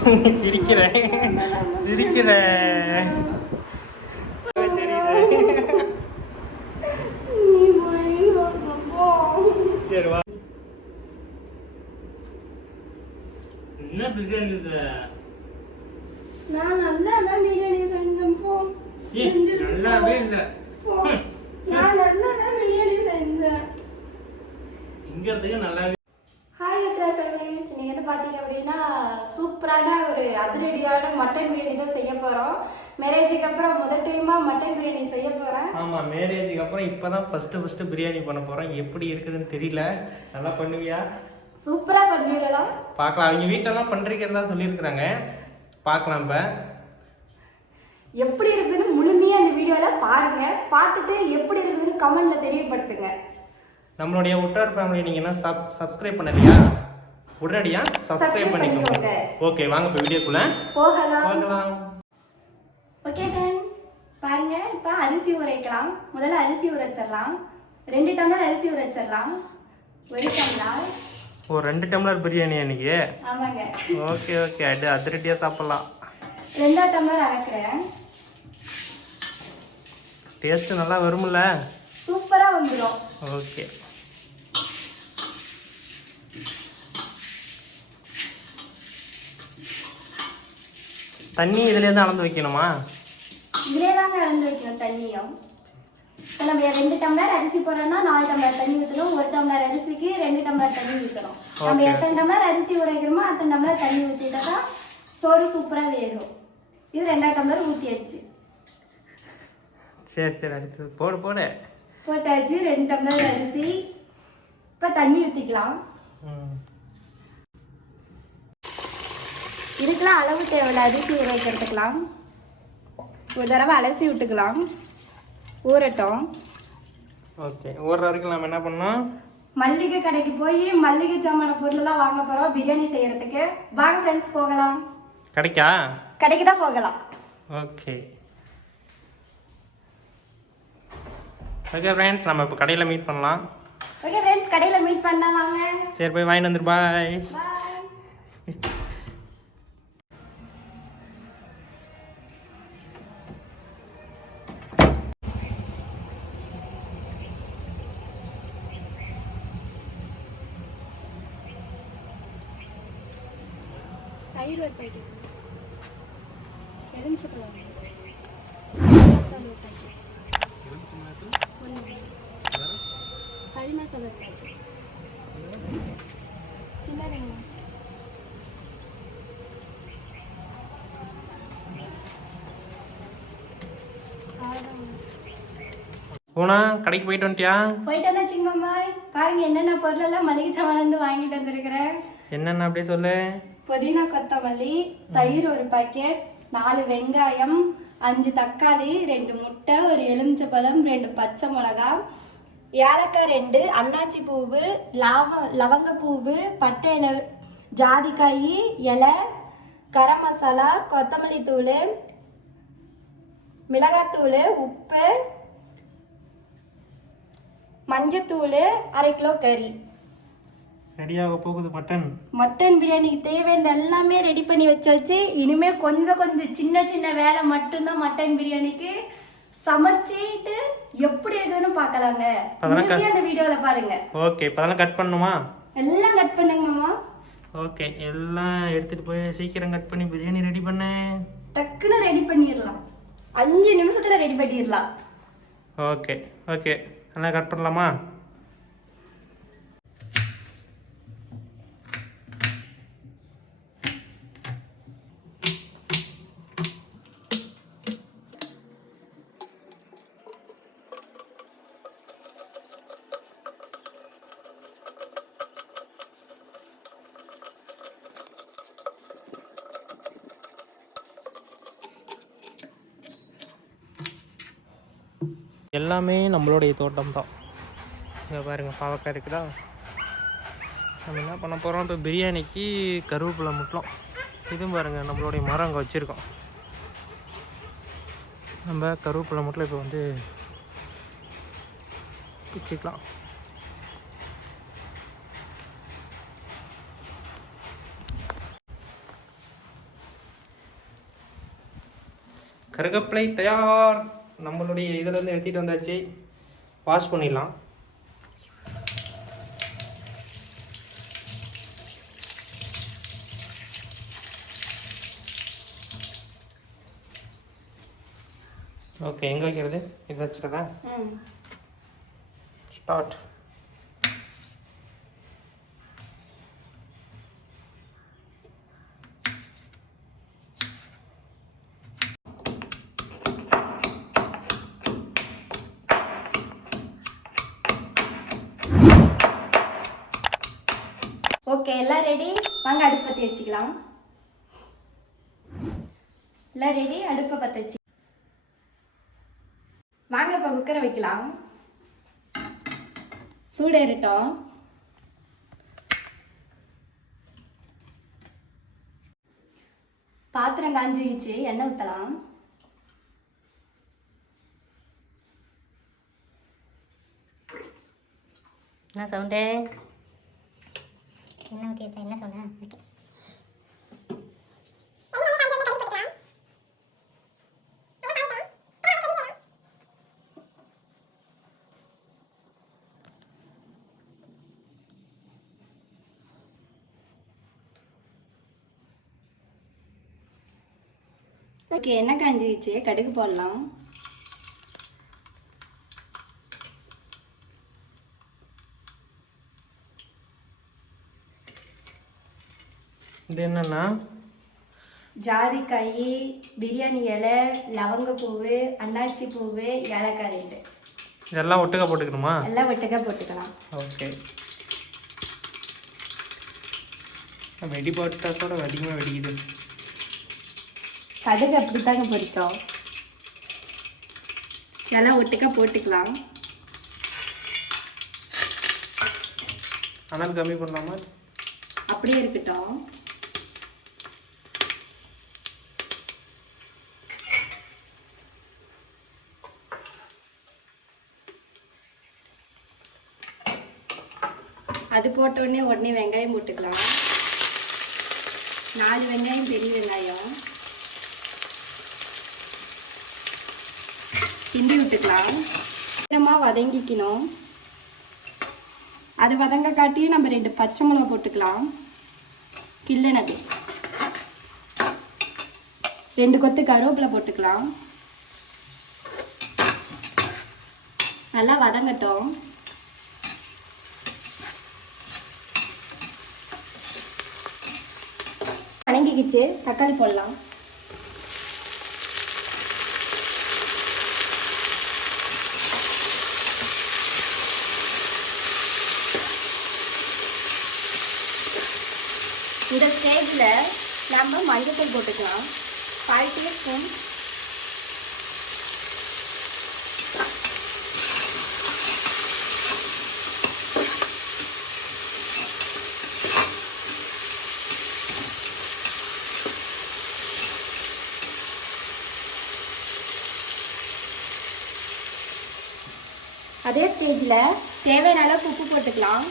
சிரிக்கிறேன் சிரிக்கிறேன் சரி வா. என்ன பிரியாணி நான் நல்லா தான் பிரியாணி செஞ்சேன் போ. நல்லாவே இல்லை. நான் நல்லா தான் பிரியாணி செஞ்சேன். இங்கிறதுக்கு நல்லாவே. ஹாய் அட்ரா ஃபேமிலிஸ், நீங்கள் வந்து பார்த்தீங்க அப்படின்னா சூப்பரான ஒரு அதிரடியான மட்டன் பிரியாணி தான் செய்ய போகிறோம். மேரேஜுக்கு அப்புறம் முதல் டைமாக மட்டன் பிரியாணி செய்ய போகிறேன். ஆமாம், மேரேஜுக்கு அப்புறம் இப்போ தான் ஃபஸ்ட்டு பிரியாணி பண்ண போகிறோம். எப்படி இருக்குதுன்னு தெரியல. நல்லா பண்ணுவியா? சூப்பராக பண்ணிடலாம். பார்க்கலாம். அவங்க வீட்டெல்லாம் பண்ணுறீங்கிறதா சொல்லியிருக்கிறாங்க. பார்க்கலாம். இப்போ எப்படி இருக்குதுன்னு முழுமையாக அந்த வீடியோவில் பாருங்கள். பார்த்துட்டு எப்படி இருக்குதுன்னு கமெண்ட்டில் தெரியப்படுத்துங்க. நம்மளுடைய உற்றார் ஃபேமிலி நீங்கள் என்ன சப்ஸ்கிரைப் பண்ணலையா? உடனடியாக சப்ஸ்கிரைப் பண்ணிக்கோங்க. ஓகே, வாங்க இப்போ வீடியோக்குள்ளே போகலாம். ஓகே ஃப்ரெண்ட்ஸ், பாருங்க. இப்போ அரிசி ஊற வைக்கலாம். முதல்ல அரிசி ஊற வச்சிடலாம். 2 டம்ளர் அரிசி ஊற வச்சிடலாம். 1 டம்ளர். ஓ, 2 டம்ளர் பிரியாணி அன்னைக்கு? ஆமாங்க. ஓகே ஓகே, அதிரடியாக சாப்பிட்லாம். 2 டம்ளர் அரைக்கிறேன். டேஸ்ட்டு நல்லா வரும்ல? சூப்பராக வந்துடும். ஓகே. தண்ணி இதுலேருந்து அளந்து வைக்கணுமா? இதுலேயே தாங்க அளந்து வைக்கணும் தண்ணியும். இப்போ நம்ம 2 டம்ளர் அரிசி போடுறோம்னா 4 டம்ளர் தண்ணி ஊற்றணும். 1 டம்ளர் அரிசிக்கு 2 டம்ளர் தண்ணி ஊற்றணும். நம்ம எத்தனை டம்ளர் அரிசி ஊற வைக்கிறோமோ அத்தனை டம்ளர் தண்ணி ஊற்றிட்டா தான் சோறு சூப்பராக வேகும். இது 2 டம்ளர் ஊற்றியாச்சு. சரி அடுத்து போட்டாச்சு. 2 டம்ளர் அரிசி. இப்போ தண்ணி ஊற்றிக்கலாம். இதுக்கெல்லாம் அளவு தேவையில்ல. அரிசி ஊற வைக்கிறதுக்கலாம் ஒரு தடவை அலசி விட்டுக்கலாம். ஊறட்டும். ஓகே, ஊறுற வரைக்கும் நம்ம என்ன பண்ணோம்? மல்லிகை கடைக்கு போய் மல்லிகை சாமான பொருளெல்லாம் வாங்க போகிறோம் பிரியாணி செய்கிறதுக்கு. வாங்க ஃப்ரெண்ட்ஸ் போகலாம். கடைக்கு தான் போகலாம். ஓகே ஃப்ரெண்ட்ஸ், நம்ம இப்போ கடையில் மீட் பண்ணலாம். ஓகே ஃப்ரெண்ட்ஸ், கடையில் மீட் பண்ணலாம் வாங்க. சரி, போய் வாங்கிட்டு வந்துரு. பாய். தயிர் ஒரு பாக்கெட், எலுமிச்சப்பழம் மசாலா ஒரு பாக்கெட், கறி மசாலா ஒரு பாக்கெட், சின்ன வெங்காயம், போனா கடைக்கு போயிட்டு வந்துட்டியா? போயிட்டு வந்தாச்சுங்க மாமாய். பாருங்க என்னென்ன பொருள் எல்லாம் மளிகை சாமான் வாங்கிட்டு வந்திருக்கிறேன். என்னென்ன அப்படியே சொல்லு. புதினா கொத்தமல்லி, தயிர் ஒரு பாக்கெட், 4 வெங்காயம், 5 தக்காளி, 2 முட்டை, ஒரு எலுமிச்சப்பழம், 2 பச்சை மிளகா, ஏலக்காய் 2, அன்னாச்சி பூவு, லவங்கப்பூவு, பட்டை இலை, ஜாதிக்காய் இலை, கரம் மசாலா, கொத்தமல்லி தூள், மிளகாத்தூள், உப்பு, மஞ்சத்தூள், 1/2 கிலோ கறி. ரெடியாக போகுது மட்டன் பிரியாணிக்கு தேவையான எல்லாமே ரெடி பண்ணி வச்சாச்சு. இனிமேல் கொஞ்சம் சின்ன வேலை மட்டும்தான் மட்டன் பிரியாணிக்கு. சமைச்சிட்டு எப்படி இருக்குன்னு பார்க்கலாங்க. அந்த வீடியோவில் பாருங்க. ஓகே, இப்போ அதெல்லாம் கட் பண்ணணுமா? எல்லாம் கட் பண்ணுங்கம்மா. ஓகே, எல்லாம் எடுத்துட்டு போய் சீக்கிரம் கட் பண்ணி பிரியாணி ரெடி பண்ணு. டக்குன்னு ரெடி பண்ணிடலாம். 5 நிமிஷத்துல ரெடி பண்ணிடலாம். ஓகே ஓகே, எல்லாம் கட் பண்ணலாமா? எல்லாமே நம்மளுடைய தோட்டம் தான். இங்கே பாருங்கள், பாவக்காய் இருக்குதா. நம்ம என்ன பண்ண போகிறோம் இப்போ பிரியாணிக்கு? கருவேப்பிலை முட்டலாம். இதுவும் பாருங்கள், நம்மளுடைய மரம் அங்கே வச்சுருக்கோம். நம்ம கருவேப்பிலை முட்டில் இப்போ வந்து பிச்சுக்கலாம். கருகப்பிலை தயார். நம்மளுடைய இதிலேருந்து எடுத்துகிட்டு வந்தாச்சு. வாஷ் பண்ணிடலாம். ஓகே, எங்கே வைக்கிறது? இது வச்சுருதா? ஸ்டார்ட். ஓகே, எல்லாம் ரெடி. வாங்க அடுப்பு பற்றி வச்சுக்கலாம். எல்லாம் ரெடி, அடுப்பை பற்ற வச்சு வாங்க இப்போ குக்கரை வைக்கலாம். சூடேறட்டும். பாத்திரம் காஞ்சிடுச்சு, எண்ணெய் ஊற்றலாம். என்ன சவுண்டு? என்ன ஊற்றி வச்சா என்ன சொல்ல? ஓகே, எண்ணெய் காஞ்சிடுச்சு, கடுகு போடலாம். இது என்னன்னா ஜாதிக்காய், பிரியாணி இலை, லவங்கப்பூவு, அன்னாச்சி பூவு, ஏலக்காய் 2. இதெல்லாம் ஒட்டுக்கா போட்டுக்கணுமா? எல்லாம் ஒட்டுக்கா போட்டுக்கலாம். ஓகே. வெடி போட்டாத்தோட அதிகமாக வெடிக்குது. கடுகு அப்படித்தாங்க பொரிக்கும். இதெல்லாம் ஒட்டுக்கா போட்டுக்கலாம். ஆனால் கம்மி பண்ணலாமா? அப்படியே இருக்கட்டும். அது போட்ட உடனே வெங்காயம் போட்டுக்கலாம். 4 வெங்காயம், பெரிய வெங்காயம் கிண்டி விட்டுக்கலாம். சீக்கிரமாக வதங்கிக்கணும். அது வதங்க காட்டி நம்ம 2 பச்சை மிளகா போட்டுக்கலாம். கிள்ளினது 2 கொத்து கருவேப்பிலை போட்டுக்கலாம். நல்லா வதங்கட்டும். வதங்கிக்கிச்சு, தக்காளி போடலாம். இந்த ஸ்டேஜில் நம்ம மஞ்சள் போட்டுக்கலாம். 5 டீஸ்பூன். அதே ஸ்டேஜில் தேவையான அளவுக்கு உப்பு போட்டுக்கலாம்.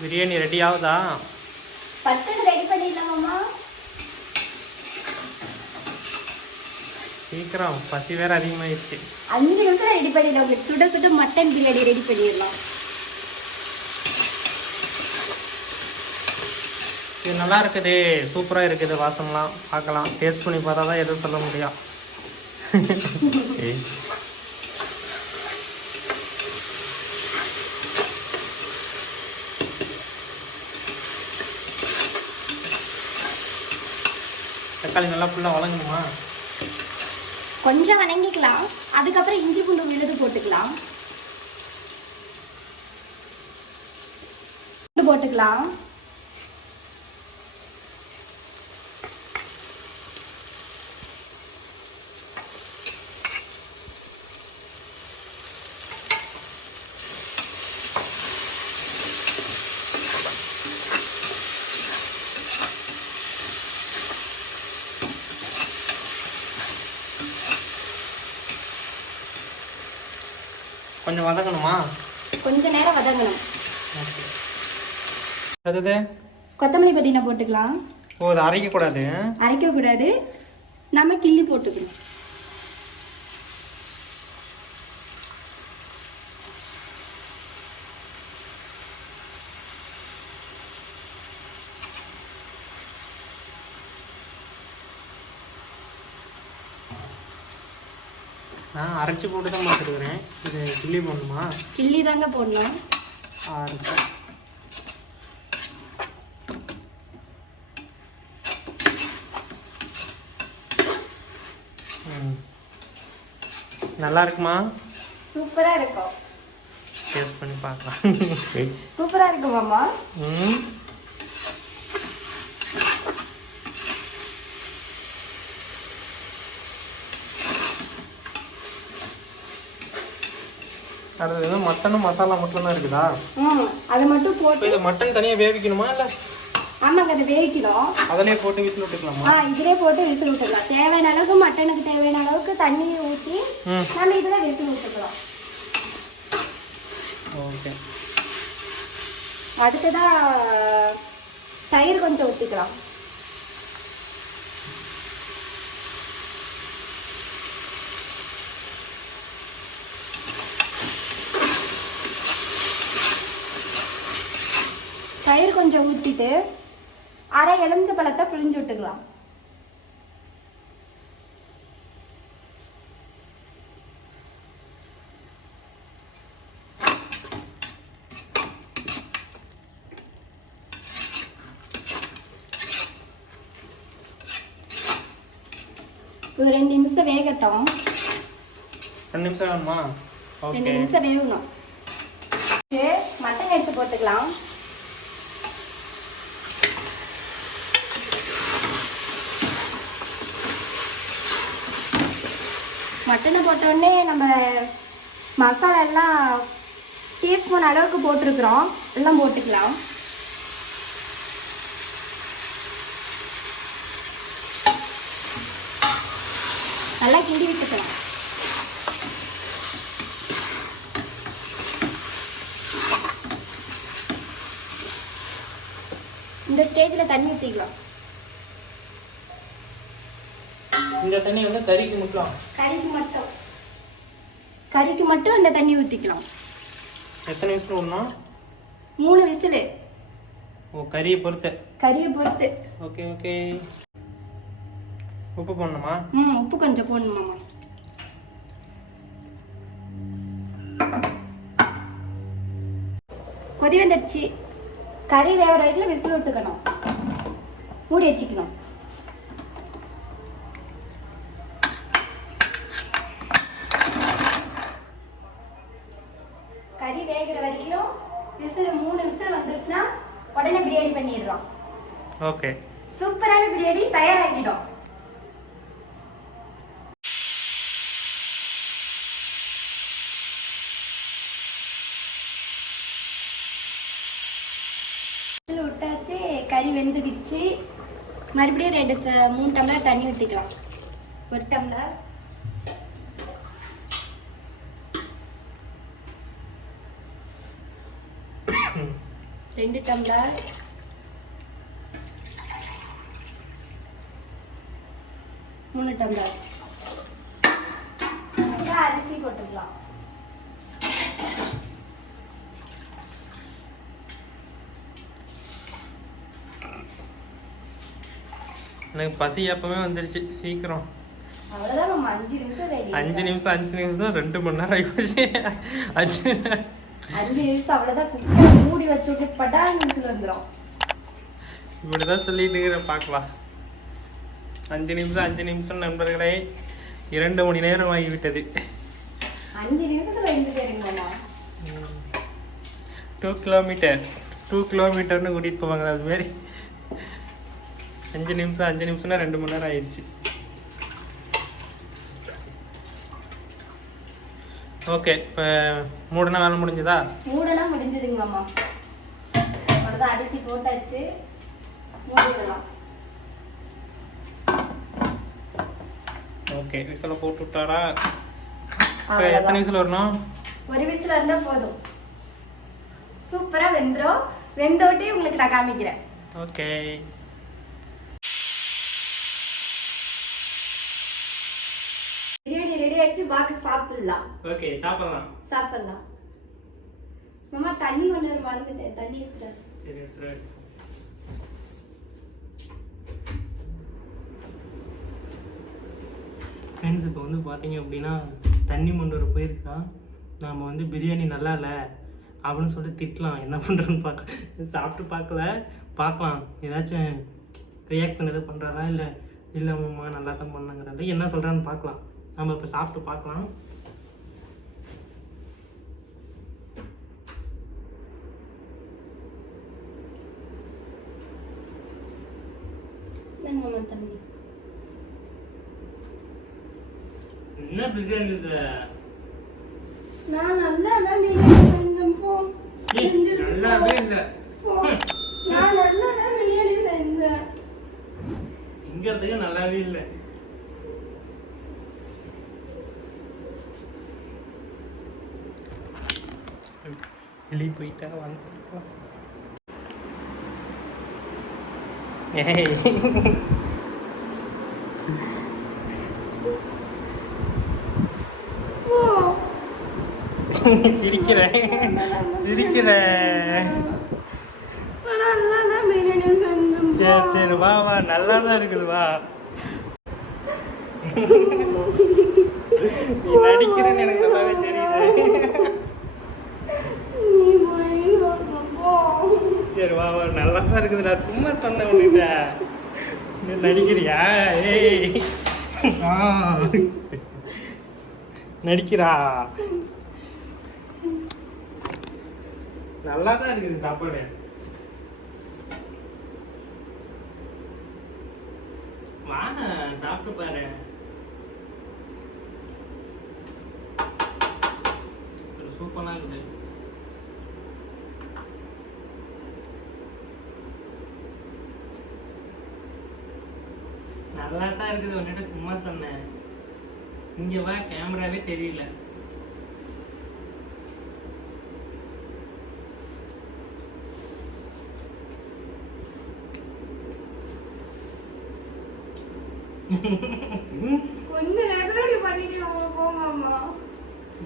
பிரியாணி ரெடி ஆகுதா? பட்டுன்னு ரெடி பண்ணிடலாமாம்மா? சீக்கிரம், பசி வேற அதிகமாகிடுச்சு. 5 நிமிஷம் ரெடி பண்ணிடலாம். உங்களுக்கு சுட சுட மட்டன் பிரியாணி ரெடி பண்ணிடலாம். இது நல்லா இருக்குது, சூப்பராக இருக்குது. வாசம்லாம் பார்க்கலாம், டேஸ்ட் பண்ணி பார்த்தா தான் எதுவும் சொல்ல முடியும். தக்காளி நல்லா ஃபுல்லாக வதங்கணுமா? கொஞ்சம் வணங்கிக்கலாம். அதுக்கப்புறம் இஞ்சி பூண்டு விழுது போட்டுக்கலாம். போட்டுக்கலாம். கொஞ்சம் வதக்கணுமா? கொஞ்ச நேரம் வதங்கணும். ஓகே. அடுத்தது கொத்தமல்லி புதினா போட்டுக்கலாம். ஓ, அதை அரைக்கக்கூடாது. அரைக்கக்கூடாது, நம்ம கிள்ளி போட்டுக்கணும். நான் அரைச்சி போட்டு தான் பார்த்துருக்குறேன். இது கிள்ளி போடணுமா? கிள்ளி தாங்க போடணும். அரைச்சி. நல்லா இருக்குமா? சூப்பரா இருக்கும். டேஸ்ட் பண்ணி பார்க்கலாம். சூப்பரா இருக்கு மாமா. அடுத்தது மட்டனும் மசாலா மட்டும் தான் இருக்குதா? அதை மட்டும் போட்டு. இது மட்டன் தனியாக வேவிக்கணுமா இல்லை? ஆமாங்க, அதை வேவிக்கணும். அதிலே போட்டு விசில் விட்டுக்கலாமா? இதிலே போட்டு விசில் விட்டுக்கலாம். தேவையான அளவுக்கு மட்டனுக்கு தேவையான அளவுக்கு தண்ணி ஊற்றி நம்ம இதில் விசில் விட்டுக்கலாம். ஓகே. அடுத்ததா தயிர் கொஞ்சம் ஊற்றிக்கலாம். தயிர் கொஞ்சம் ஊற்றிட்டு அரை எலுமிச்சை பழத்தை பிழிஞ்சு விட்டுக்கலாம். ஒரு 2 நிமிஷம் வேகட்டும். 2 நிமிஷம் வேணுமா? 2 நிமிஷம் வேகணும். மட்டன் எடுத்து போட்டுக்கலாம். மட்டனை போட்டோடனே நம்ம மசாலா எல்லாம் டீஸ்பூன் அளவுக்கு போட்டிருக்கிறோம், எல்லாம் போட்டுக்கலாம். நல்லா கிண்டி விட்டுக்கலாம். இந்த ஸ்டேஜில் தண்ணி ஊற்றிக்கலாம். இந்த தண்ணி வந்து கறிக்கு மட்டும் இந்த தண்ணி ஊற்றிக்கலாம். எத்தனை விசில் விடணும்? 3 விசில். ஓ, கறியை பொறுத்து. Okay okay. உப்பு போடணுமா? உப்பு கொஞ்சம் போடணுமாம்மா. கொதி வந்துடுச்சு. கறி வேகிற வரைக்கும் விசில் விட்டுக்கணும். மூடி வச்சுக்கணும். கறி வேகிற வரைக்கும் விசில் 3 விசில் வந்துருச்சுன்னா உடனே பிரியாணி பண்ணிடலாம். ஓகே. சூப்பரான பிரியாணி தயாராகிடும். விட்டாச்சு, கறி வெந்துக்கிடுச்சு. மறுபடியும் 3 டம்ளர் தண்ணி ஊற்றிக்கலாம். 1 டம்ளர், 2 டம்ளர், 3 டம்ளர். அரிசி போட்டுக்கலாம். எனக்கு பசி அப்பவே வந்துருச்சு. சீக்கிரம். அவ்வளோதான் நம்ம 5 நிமிஷம் ரெடி. 5 நிமிஷம் தான் 2 மணி நேரம் ஆகிப்போச்சு. 5 நிமிஷம் அவ்வளோதான். குக்கர் மூடி வச்சு விட்டு பட்டான் விசில் வந்துடும். இப்படிதான் சொல்லிட்டு இருக்கிறேன். பார்க்கலாம். 5 நிமிஷம் நண்பர்களே, 2 மணி நேரம் ஆகிவிட்டது. 5 நிமிஷத்துல எங்க தெரியுமா? 2 கிலோமீட்டர்னு கூட்டிட்டு போவாங்க. அது மாதிரி 5 நிமிஷம்னா 2 மணி நேரம் ஆயிடுச்சு. ஓகே, இப்போ மூடனா வேலை முடிஞ்சதா? மூடலாம் முடிஞ்சதுங்க மாமா. அவ்வளோதான், அரிசி போட்டாச்சு. மூடிடலாம். ஓகே, விசில போட்டு விட்டாரா? இப்போ எத்தனை விசில் வரணும்? 1 விசில் விசில் வந்தால் போதும். சூப்பராக வெந்துடும். வெந்தோட்டி உங்களுக்கு நான் காமிக்கிறேன். ஓகே. பிரியாணி ரெடி ஆயிடுச்சு. வாங்க சாப்பிடலாம். ஓகே, சாப்பிடலாம். மாமா தண்ணி கொண்டு வர மறந்துட்டேன். தண்ணி எடுத்துறேன். சரி, எடுத்துறேன். ஃப்ரெண்ட்ஸ், இப்போ வந்து பார்த்தீங்க அப்படின்னா தண்ணி மொண்டு போயிருக்கான். நாம் வந்து பிரியாணி நல்லா இல்லை அப்படின்னு சொல்லிட்டு திட்டலாம். என்ன பண்ணுறோன்னு பார்க்க சாப்பிட்டு பார்க்கலாம் ஏதாச்சும் ரியாக்ஷன் எதுவும் பண்ணுறாரா இல்லை அம்மா நல்லா தான் பண்ணாங்கிறாரு என்ன சொல்கிறான்னு பார்க்கலாம். நம்ம இப்போ சாப்பிட்டு பார்க்கலாம். என்ன பிரியாணி இது? நான் நல்லா தான் பிரியாணி செஞ்சேன். நல்லாவே இல்லை. நான் நல்லா தான் பிரியாணி செஞ்சேன். இங்கிறதுக்கு நல்லாவே இல்லை. வெளியே போயிட்டா வந்து சிரிக்கிற சரி வா நல்லா தான் இருக்குது. வா, நீ நடிக்கிறேன்னு எனக்கு நல்லாவே தெரியுது. சரி வா நல்லா தான் இருக்குது. நான் சும்மா சொன்னேன் உன்கிட்ட. நீ நடிக்கிறியா? ஏய் நடிக்கிறா. நல்லா தான் இருக்குது சாப்பாடு. வாங்க சாப்பிட்டு பாரு. சூப்பரா இருக்குது. நல்லா தான் இருக்குது. உன்னிட்ட சும்மா சொன்னேன். இங்க வா, கேமராவே தெரியல. கொஞ்சம் நகரடி பண்ணிட்டு போமாமா.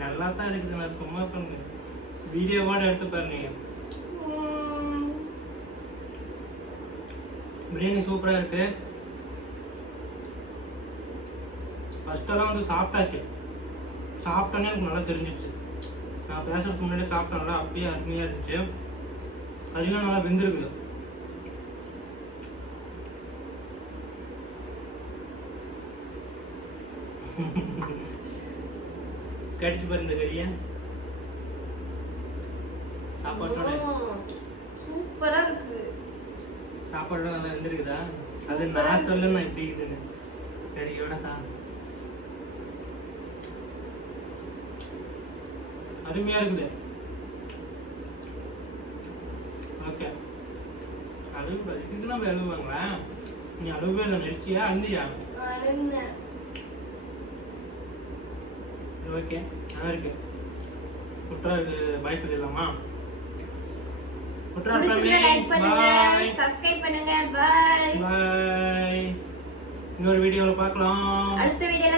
நல்லா தான் இருக்குது. நான் சும்மா சொன்னேன். வீடியோவோட எடுத்து பாருங்க. பிரியாணி சூப்பரா இருக்கு. ஃபர்ஸ்டெல்லாம் வந்து சாப்பிட்டாச்சு. சாப்பிட்டோன்னே எனக்கு நல்லா தெரிஞ்சிடுச்சு. நான் பேசுறதுக்கு முன்னாடியே சாப்பிட்டேன்ல, அப்பயே அருமையாக இருந்துச்சு. கறியும் நல்லா வெந்திருக்குது. கடிச்சு பாரு இந்த கறியை. சாப்பாட்டோட சூப்பரா இருக்கு. சாப்பாடோட நல்லா வெந்திருக்குதா? அது நான் சொல்லணும் எப்படி இருக்குதுன்னு. கறியோட அருமையா இருக்குது. ஓகே, இதுக்கு நம்ம எழுதுவாங்களா? நீ அழுவே இல்லை, நடிச்சியா அந்தியா? ஓகே, நல்லா இருக்கு. குற்றாலுக்கு பாய் சொல்லிடலாமா? சப்ஸ்கிரைப் பண்ணுங்க. பை. இன்னொரு வீடியோல பார்க்கலாம். அடுத்த வீடியோல